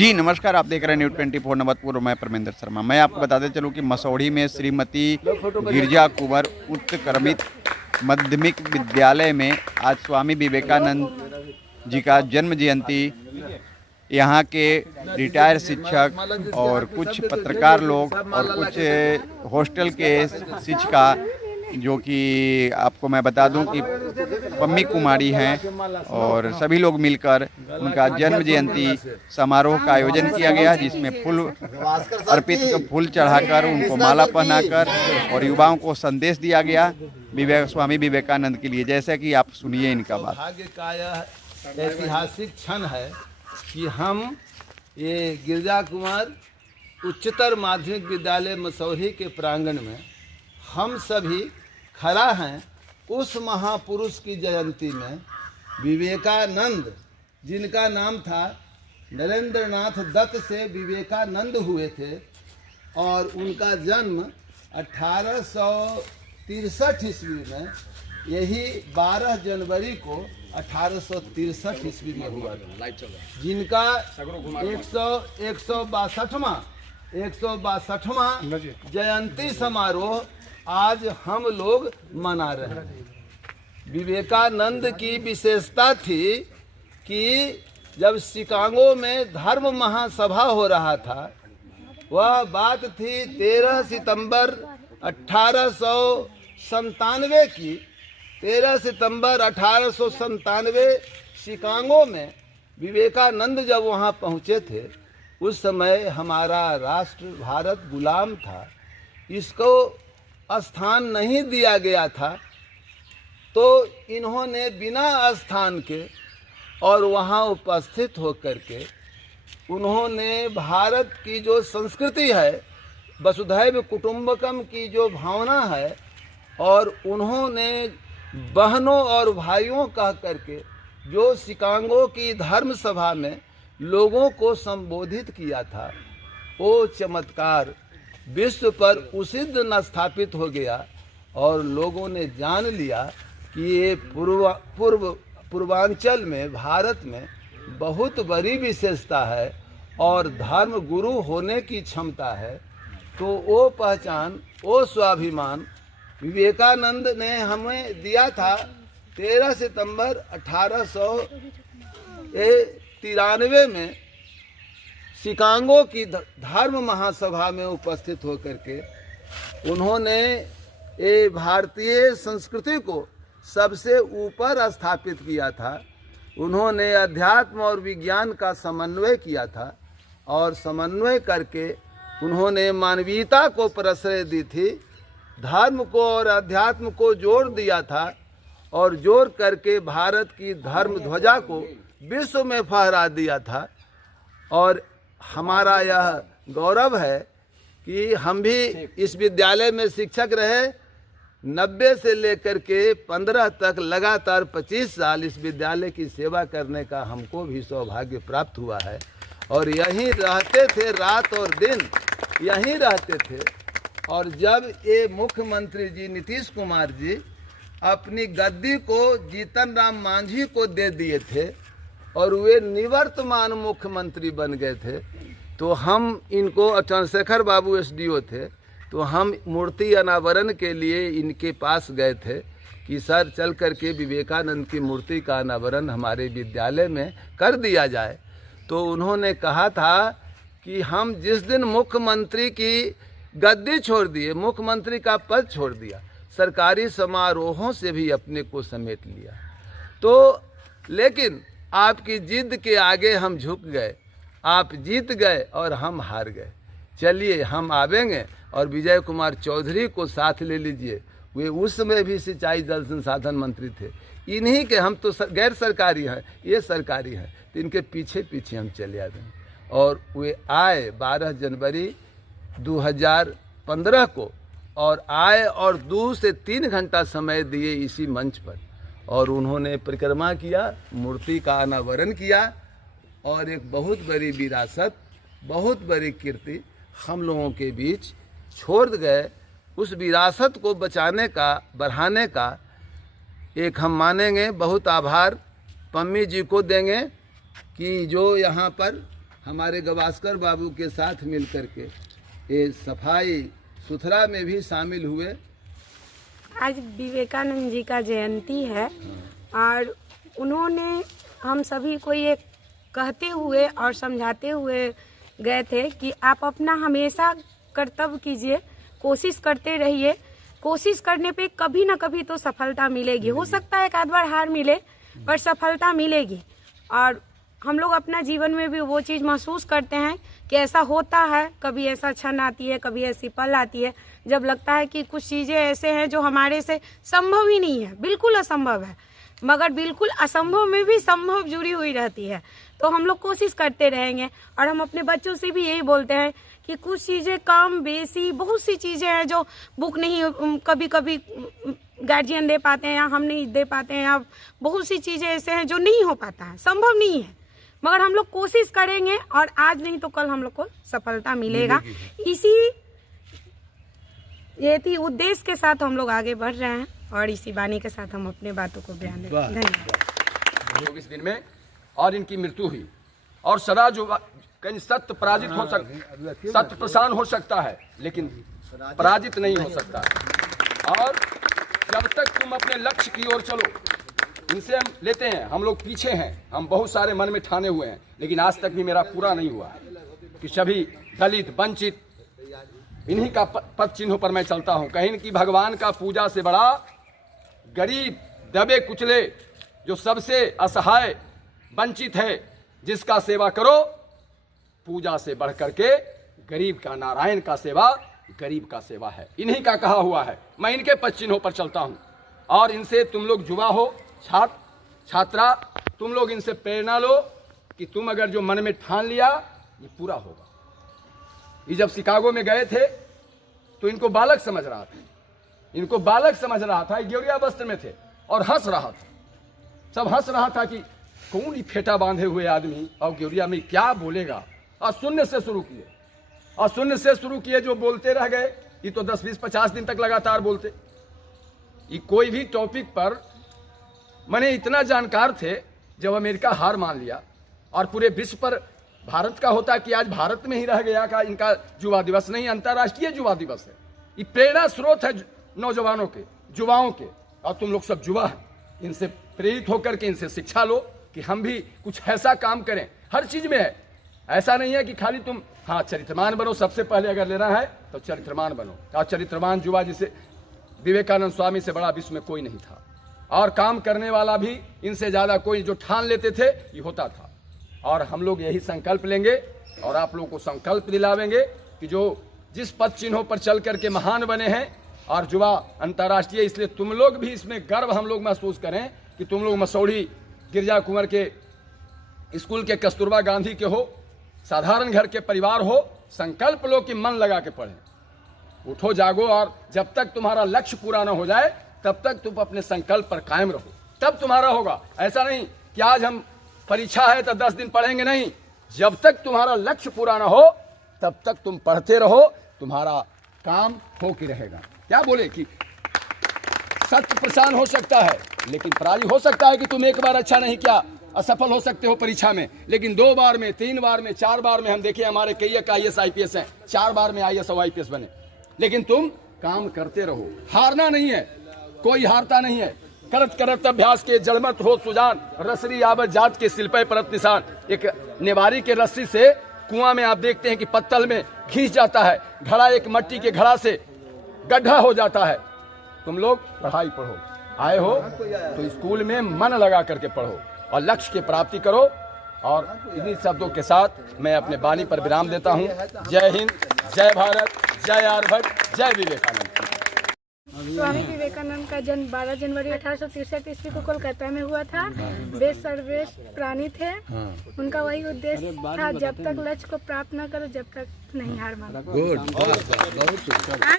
जी नमस्कार, आप देख रहे हैं न्यूज़ 24 नवतपुर। मैं परमेंद्र शर्मा। मैं आपको बताते चलूं कि मसौढ़ी में श्रीमती गिरजा कुंवर उत्क्रमित माध्यमिक विद्यालय में आज स्वामी विवेकानंद जी का जन्म जयंती यहाँ के रिटायर शिक्षक और कुछ पत्रकार लोग और कुछ हॉस्टल के शिक्षिका, जो कि आपको मैं बता दूं कि पम्मी कुमारी हैं, और सभी लोग मिलकर उनका जन्म जयंती समारोह का आयोजन किया गया, जिसमें फूल चढ़ाकर उनको माला पहनाकर और युवाओं को संदेश दिया गया स्वामी विवेकानंद के लिए। जैसे कि आप सुनिए इनका बात। भाग्य का यह ऐतिहासिक क्षण है कि हम ये गिरजा कुमार उच्चतर माध्यमिक विद्यालय मसौढ़ी के प्रांगण में हम सभी खड़ा हैं उस महापुरुष की जयंती में। विवेकानंद, जिनका नाम था नरेंद्रनाथ दत्त से विवेकानंद हुए थे, और उनका जन्म 1863 ईस्वी में, यही 12 जनवरी को 1863 ईस्वी में हुआ था, जिनका 162वां जयंती समारोह आज हम लोग मना रहे हैं। विवेकानंद की विशेषता थी कि जब शिकागो में धर्म महासभा हो रहा था, वह बात थी 13 सितंबर 1897 की। 13 सितंबर 1897 शिकागो में विवेकानंद जब वहाँ पहुँचे थे, उस समय हमारा राष्ट्र भारत गुलाम था, इसको स्थान नहीं दिया गया था। तो इन्होंने बिना स्थान के और वहाँ उपस्थित होकर के उन्होंने भारत की जो संस्कृति है, वसुधैव कुटुंबकम की जो भावना है, और उन्होंने बहनों और भाइयों कह करके जो शिकागो की धर्म सभा में लोगों को संबोधित किया था, वो चमत्कार विश्व पर उसी दिन स्थापित हो गया, और लोगों ने जान लिया कि ये पूर्वांचल में, भारत में बहुत बड़ी विशेषता है और धर्म गुरु होने की क्षमता है। तो वो पहचान, वो स्वाभिमान विवेकानंद ने हमें दिया था। 13 सितंबर 1893 में शिकागो की धर्म महासभा में उपस्थित होकर के उन्होंने ये भारतीय संस्कृति को सबसे ऊपर स्थापित किया था। उन्होंने अध्यात्म और विज्ञान का समन्वय किया था, और समन्वय करके उन्होंने मानवीयता को प्रश्रय दी थी, धर्म को और अध्यात्म को जोड़ दिया था, और जोड़ करके भारत की धर्म ध्वजा को विश्व में फहरा दिया था। और हमारा यह गौरव है कि हम भी इस विद्यालय में शिक्षक रहे। 90 से लेकर के 15 तक लगातार 25 साल इस विद्यालय की सेवा करने का हमको भी सौभाग्य प्राप्त हुआ है, और यहीं रहते थे, रात और दिन यहीं रहते थे। और जब ये मुख्यमंत्री जी नीतीश कुमार जी अपनी गद्दी को जीतन राम मांझी को दे दिए थे और वे निवर्तमान मुख्यमंत्री बन गए थे, तो हम इनको, चंद्रशेखर बाबू एसडीओ थे, तो हम मूर्ति अनावरण के लिए इनके पास गए थे कि सर चल करके विवेकानंद की मूर्ति का अनावरण हमारे विद्यालय में कर दिया जाए। तो उन्होंने कहा था कि हम जिस दिन मुख्यमंत्री की गद्दी छोड़ दिए, मुख्यमंत्री का पद छोड़ दिया, सरकारी समारोहों से भी अपने को समेट लिया। तो लेकिन आपकी जिद के आगे हम झुक गए, आप जीत गए और हम हार गए। चलिए हम आवेंगे, और विजय कुमार चौधरी को साथ ले लीजिए, वे उस समय भी सिंचाई जल संसाधन मंत्री थे। इन्हीं के, हम तो गैर सरकारी हैं, ये सरकारी हैं, तो इनके पीछे पीछे हम चले आवेंगे। और वे आए 12 जनवरी 2015 को, और आए और 2 से 3 घंटा समय दिए इसी मंच पर, और उन्होंने परिक्रमा किया, मूर्ति का अनावरण किया, और एक बहुत बड़ी विरासत, बहुत बड़ी कीर्ति हम लोगों के बीच छोड़ गए। उस विरासत को बचाने का, बढ़ाने का एक हम मानेंगे, बहुत आभार पम्मी जी को देंगे कि जो यहाँ पर हमारे गवास्कर बाबू के साथ मिल करके ये सफाई सुथरा में भी शामिल हुए। आज विवेकानंद जी का जयंती है और उन्होंने हम सभी को ये कहते हुए और समझाते हुए गए थे कि आप अपना हमेशा कर्तव्य कीजिए, कोशिश करते रहिए। कोशिश करने पे कभी ना कभी तो सफलता मिलेगी। हो सकता है एक आध बार हार मिले पर सफलता मिलेगी। और हम लोग अपना जीवन में भी वो चीज़ महसूस करते हैं कि ऐसा होता है, कभी ऐसा क्षण आती है, कभी ऐसी पल आती है जब लगता है कि कुछ चीज़ें ऐसे हैं जो हमारे से संभव ही नहीं है, बिल्कुल असंभव है, मगर बिल्कुल असंभव में भी संभव जुड़ी हुई रहती है। तो हम लोग कोशिश करते रहेंगे और हम अपने बच्चों से भी यही बोलते हैं कि कुछ चीज़ें कम बेसी बहुत सी चीज़ें हैं जो बुक नहीं कभी कभी गार्जियन दे पाते हैं या हम नहीं दे पाते हैं, या बहुत सी चीज़ें ऐसे हैं जो नहीं हो पाता है, संभव नहीं है, मगर हम लोग कोशिश करेंगे और आज नहीं तो कल हम लोग को सफलता मिलेगा। इसी ये थी उद्देश्य के साथ हम लोग आगे बढ़ रहे हैं और इसी वाणी के साथ हम अपने बातों को बयान देते हैं। धन्यवाद। इस दिन में और इनकी मृत्यु हुई और सदा जो कहीं सत्य पराजित हो सकता, सत्य प्रसान हो सकता है लेकिन पराजित नहीं हो सकता। और जब तक तुम अपने लक्ष्य की ओर चलो, इनसे हम लेते हैं, हम लोग पीछे हैं, हम बहुत सारे मन में ठाने हुए हैं लेकिन आज तक भी मेरा पूरा नहीं हुआ कि सभी दलित वंचित इन्हीं का पद चिन्हों पर मैं चलता हूं। कहीं कि भगवान का पूजा से बड़ा गरीब दबे कुचले जो सबसे असहाय वंचित है, जिसका सेवा करो पूजा से बढ़ करके गरीब का, नारायण का सेवा गरीब का सेवा है, इन्हीं का कहा हुआ है। मैं इनके पद चिन्हों पर चलता हूं और इनसे तुम लोग युवा हो, छात्र छात्रा, तुम लोग इनसे प्रेरणा लो कि तुम अगर जो मन में ठान लिया ये पूरा होगा। ये जब शिकागो में गए थे तो इनको बालक समझ रहा था, इनको बालक समझ रहा था, गेरुआ वस्त्र में थे और हंस रहा था, सब हंस रहा था कि कौन ही फेटा बांधे हुए आदमी और गेरुआ में क्या बोलेगा। और शून्य से शुरू किए और शून्य से शुरू किए, जो बोलते रह गए। ये तो 10, 20, 50 दिन तक लगातार बोलते। ये कोई भी टॉपिक पर मैंने इतना जानकार थे, जब अमेरिका हार मान लिया और पूरे विश्व पर भारत का होता कि आज भारत में ही रह गया का इनका युवा दिवस नहीं, अंतर्राष्ट्रीय युवा दिवस है। ये प्रेरणा स्रोत है नौजवानों के, युवाओं के, और तुम लोग सब युवा हैं, इनसे प्रेरित होकर के इनसे शिक्षा लो कि हम भी कुछ ऐसा काम करें। हर चीज में है, ऐसा नहीं है कि खाली तुम हाँ चरित्रमान बनो, सबसे पहले अगर लेना है तो चरित्रमान बनो। और चरित्रमान युवा जिसे विवेकानंद स्वामी से बड़ा विश्व में कोई नहीं था, और काम करने वाला भी इनसे ज्यादा कोई जो ठान लेते थे ये होता था। और हम लोग यही संकल्प लेंगे और आप लोगों को संकल्प दिलावेंगे कि जो जिस पद चिन्हों पर चल करके महान बने हैं और युवा अंतर्राष्ट्रीय, इसलिए तुम लोग भी इसमें गर्व हम लोग महसूस करें कि तुम लोग मसौढ़ी गिरजा कुंवर के स्कूल के कस्तूरबा गांधी के हो, साधारण घर के परिवार हो। संकल्प लो कि मन लगा के पढ़ें, उठो जागो, और जब तक तुम्हारा लक्ष्य पूरा ना हो जाए तब तक तुम अपने संकल्प पर कायम रहो, तब तुम्हारा होगा। ऐसा नहीं कि आज हम परीक्षा है तो 10 दिन पढ़ेंगे, नहीं। जब तक तुम्हारा लक्ष्य पूरा ना हो तब तक तुम पढ़ते रहो, तुम्हारा काम हो के रहेगा। क्या बोले कि सत्य प्रसान हो सकता है लेकिन पराजय हो सकता है कि तुम एक बार अच्छा नहीं किया, असफल हो सकते हो परीक्षा में, लेकिन 2 बार में, 3 बार में, 4 बार में हम देखे हमारे कई IAS IPS हैं, 4 बार में IAS और IPS बने। लेकिन तुम काम करते रहो, हारना नहीं है, कोई हारता नहीं है। करत करत अभ्यास के जलमत हो सुजान, रसरी आवत जात के सिलपे परत निशान। एक नेवारी के रस्सी से कुआं में आप देखते हैं कि पत्तल में खींच जाता है, घड़ा एक मट्टी के घड़ा से गड्ढा हो जाता है। तुम लोग पढ़ाई पढ़ो, आए हो तो स्कूल में मन लगा करके पढ़ो और लक्ष्य की प्राप्ति करो। और इन्हीं शब्दों के साथ मैं अपने वाणी पर विराम देता हूँ। जय हिंद, जय भारत, जय आर्यभट्ट, जय विवेकानंद। स्वामी विवेकानंद का जन्म 12 जनवरी 1863 ईस्वी को कोलकाता में हुआ था। वे सर्वश्रेष्ठ प्राणी थे। उनका वही उद्देश्य था, जब तक लक्ष्य को प्राप्त न करो जब तक नहीं हार मानो।